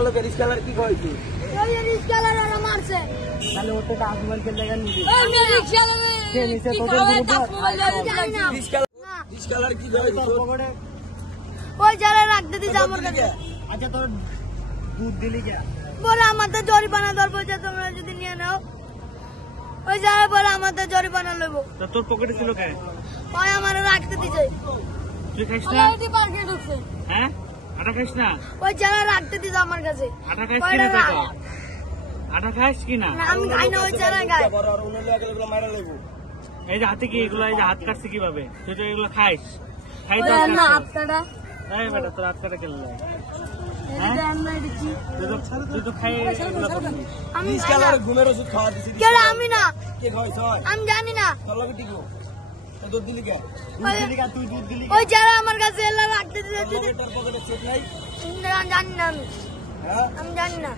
মারলো কে রিস্কালার কি কইছে ওই রিস্কালার ওরা মারছে তাহলে ওটা তো মোবাইল কে লাগা নিবি ওই রিস্কালার কে নিছে তোদের মোবাইল জানি না রিস্কালার কি কইছে তোর পকেটে ওই জায়গায় রাখতে দিছ আমার কাছে আচ্ছা তোর দুধ দিলি কে বলে আমাদের জরিমানা ধরবো যে তোমরা যদি নিয়ে নাও ওই জায়গায় বলে আমাদের জরিমানা লইব তা তোর পকেটে ছিল কে ওই আমার রাখতে দিছে তুই খাইছ না ওই পার্কে ঢুকছে হ্যাঁ আটা খাইছ না ওই জায়গায় রাখতে দিছে আমার কাছে আটা খাইছ কি না তুই আটা খাইছ কি না আমি খাই না ওই জায়গায় খাই আর উনি লাগে এগুলো মারা লইব এই যে হাতে কি এগুলো এই যে হাত কাটছে কিভাবে তুই তো এগুলো খাইছ খাই তো না আপনারা এই বেটা তোর হাত কাটা কেন এটা আমরা দেখি তুই তো খাই এগুলো করবি আমি রিস্কালার ঘুমের ওষুধ খাওয়া দিছিস কে আমি না কে খাইছ আমি জানি না তোর লাগে টিকো দুধ দিলি কে দুধ দিলি কে তুই দুধ দিলি ওই জায়গায় আমার কাছে এলা রাখতে দিছে তোর পকেটে চেক নাই জানি না আমি হ্যাঁ আমি জানি না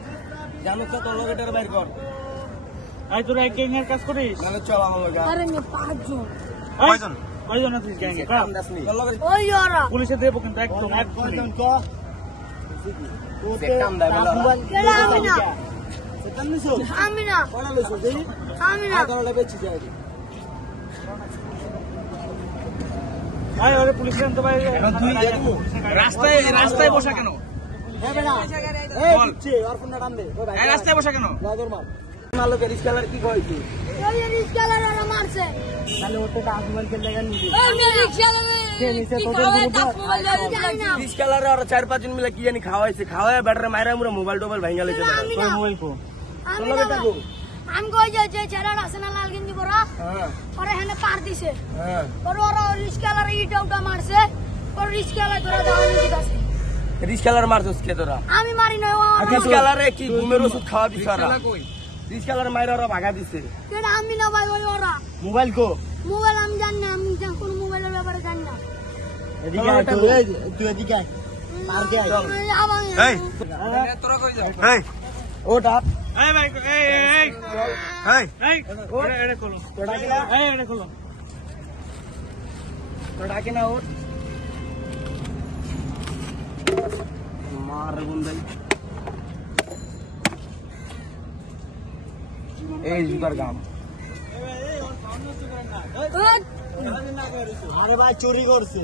জানো তো তোর লগেটার বাইর কর আই তোরা গ্যাং এর কাজ করিস মানে চল আমার লগে আরে মে পাঁচজন কয়জন কয়জন আছিস গ্যাং এ কাম দাসনি ওই ওরা পুলিশে দেব কিন্তু একদম কয়জন ক ওতে কাম দাই বলা কেডা আমি না সেটান নিছো আমি না কোলা লইছো দেই আমি না আগালে বেচি যাই আয় ওরে পুলিশ আনতে ভাই তুই রাস্তায় রাস্তায় বসা কেন এ বেটা এই দিচ্ছে আর ফোনটা টান দে ওই ভাই রাস্তায় বসা কেন বাদর মার মারলো কে রিস্কালার কি কইছে ওই রিস্কালার ওরা মারছে তাহলে ওটা তো মোবাইল কে লাগা নিবি ওই রিস্কালার কে নিছে তোদের মোবাইল জানি না রিস্কালার আর 4-5 জন মিলে কি জানি খাওয়াইছে খাওয়ায় ব্যাটারে মাইরা মুরা মোবাইল টোবাইল ভাঙা লেছে তোর মোবাইল কো আমি না আমি কই যে ছেড়া আছে না লাল গেঞ্জি পরা হ্যাঁ ওরে হেনে পার দিছে হ্যাঁ ওরা রিস্কালার ইটা উটা মারছে ওর রিস্কালার ধরে দাও নি দিছে রিস্কালার মারছস কে তোরা আমি মারি না ও রিস্কালারে কি ঘুমের ওষুধ খাওয়া দিছ আর রিস্কালার মাইরা ওরা ভাগা দিছে কেডা আমি না ভাই ওই ওরা মোবাইল কো মোবাইল আমি জানি না আমি কোন মোবাইলের ব্যাপারে জানি না এদিকে আয় তুই এদিকে আয় পার কে আয় এই তোরা কই যা এই ওটা এই ভাই এই ওরে এড়ে কলো তোড়া কিনা এই এড়ে কলো তোড়া কিনা ওর মার গুন্দাই এই জুগার গাম আরে ভাই চুরি করছে